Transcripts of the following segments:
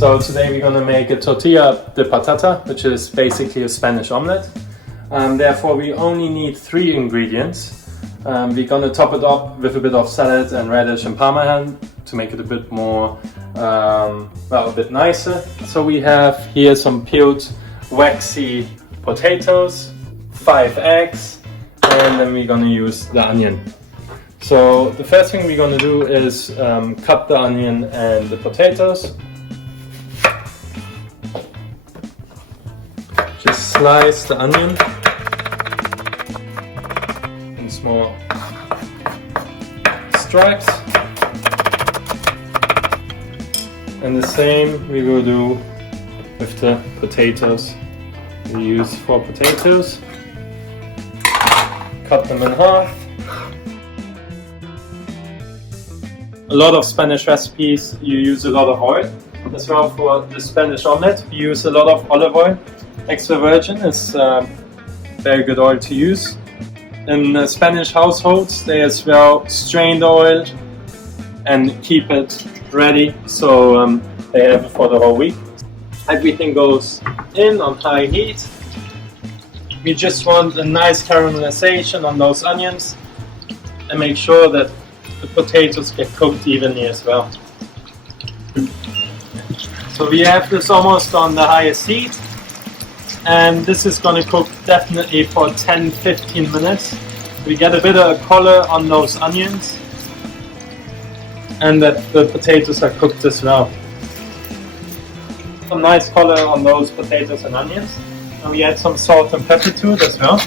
So today we're gonna make a tortilla de patata, which is basically a Spanish omelette. Therefore we only need 3 ingredients. We're gonna top it up with a bit of salad and radish and Parma ham to make it a bit more, a bit nicer. So we have here some peeled waxy potatoes, 5 eggs, and then we're gonna use the onion. So the first thing we're gonna do is cut the onion and the potatoes. Just slice the onion in small stripes. And the same we will do with the potatoes. We use 4 potatoes, cut them in half. A lot of Spanish recipes you use a lot of oil. As well for the Spanish omelette, we use a lot of olive oil. Extra virgin is very good oil to use. In Spanish households they as well strain the oil and keep it ready so they have it for the whole week. Everything goes in on high heat. We just want a nice caramelization on those onions and make sure that the potatoes get cooked evenly as well. So we have this almost on the highest heat, and this is going to cook definitely for 10-15 minutes. We get a bit of color on those onions and that the potatoes are cooked as well. Some nice color on those potatoes and onions, and we add some salt and pepper to it as well.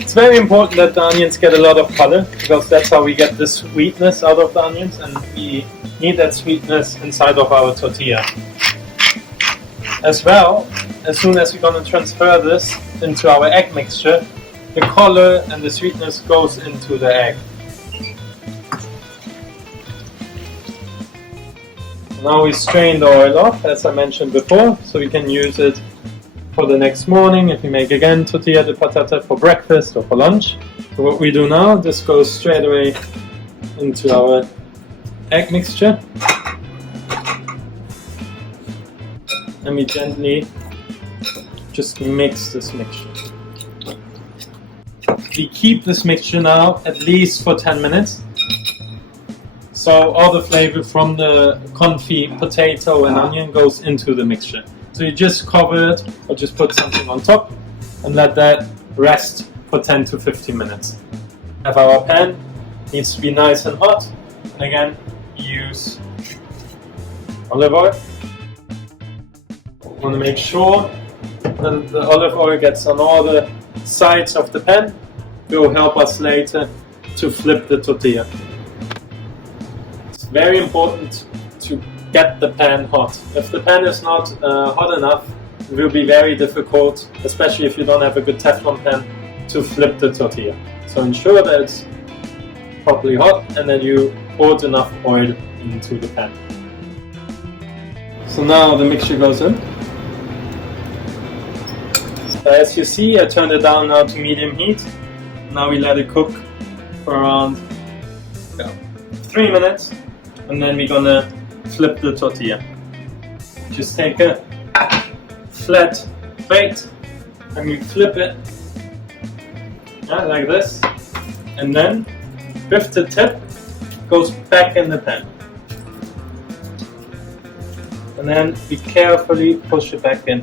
It's very important that the onions get a lot of color, because that's how we get the sweetness out of the onions, and we need that sweetness inside of our tortilla. As well, as soon as we're going to transfer this into our egg mixture, the color and the sweetness goes into the egg. Now we strain the oil off, as I mentioned before, so we can use it for the next morning if we make again tortilla de patata for breakfast or for lunch. So what we do now, this goes straight away into our egg mixture, and we gently just mix this mixture. We keep this mixture now at least for 10 minutes. So all the flavor from the confit potato and onion goes into the mixture. So you just cover it or just put something on top and let that rest for 10 to 15 minutes. Have our pan, needs to be nice and hot. And again, use olive oil. Want to make sure that the olive oil gets on all the sides of the pan. It will help us later to flip the tortilla. It's very important to get the pan hot. If the pan is not hot enough, it will be very difficult, especially if you don't have a good Teflon pan, to flip the tortilla. So ensure that it's properly hot and that you poured enough oil into the pan. So now the mixture goes in. As you see, I turned it down now to medium heat. Now we let it cook for around 3 minutes, and then we're gonna flip the tortilla. Just take a flat plate and we flip it like this, and then with the tip goes back in the pan, and then we carefully push it back in.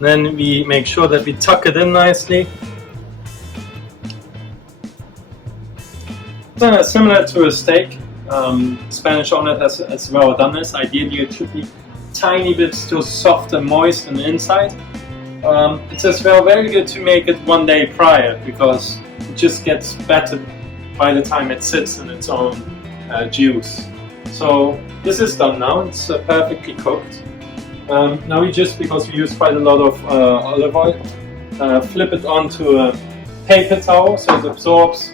Then we make sure that we tuck it in nicely. Similar to a steak, Spanish omelette has as well done this. Ideally it should be tiny bit still soft and moist on the inside. It's as well very good to make it one day prior, because it just gets better by the time it sits in its own juice. So this is done now, it's perfectly cooked. Now we just, because we use quite a lot of olive oil, flip it onto a paper towel so it absorbs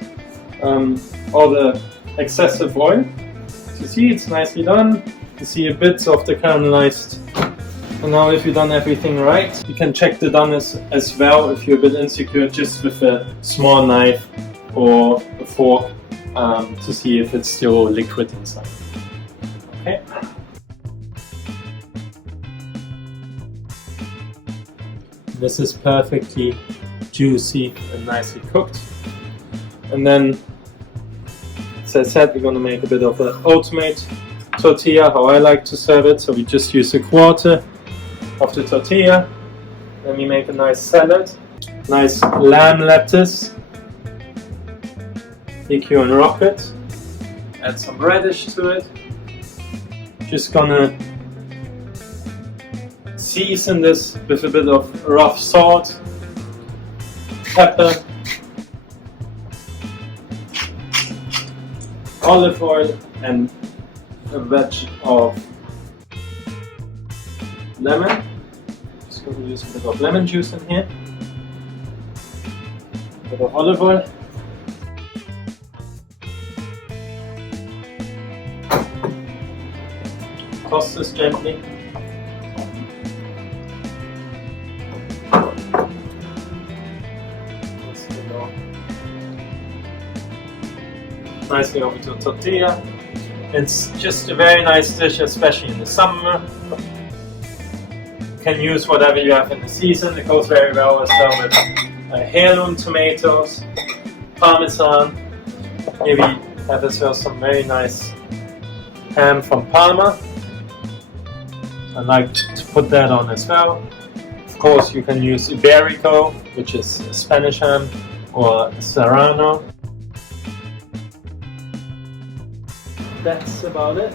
all the excessive oil. So you see, it's nicely done. You see a bit of the caramelized. And now if you've done everything right, you can check the doneness as well if you're a bit insecure, just with a small knife or a fork to see if it's still liquid inside. Okay. This is perfectly juicy and nicely cooked. And then, as I said, we're going to make a bit of an oatmeal tortilla, how I like to serve it. So we just use a quarter of the tortilla. Then we make a nice salad, nice lamb lettuce. Take you and rocket. Add some radish to it. Just gonna season this with a bit of rough salt, pepper, olive oil, and a wedge of lemon. Just going to use a bit of lemon juice in here. A bit of olive oil. Toss this gently. Nicely over to a tortilla. It's just a very nice dish, especially in the summer. You can use whatever you have in the season. It goes very well as well with heirloom tomatoes, parmesan. Here we have as well some very nice ham from Parma. I like to put that on as well. Of course, you can use Iberico, which is Spanish ham, or Serrano. That's about it.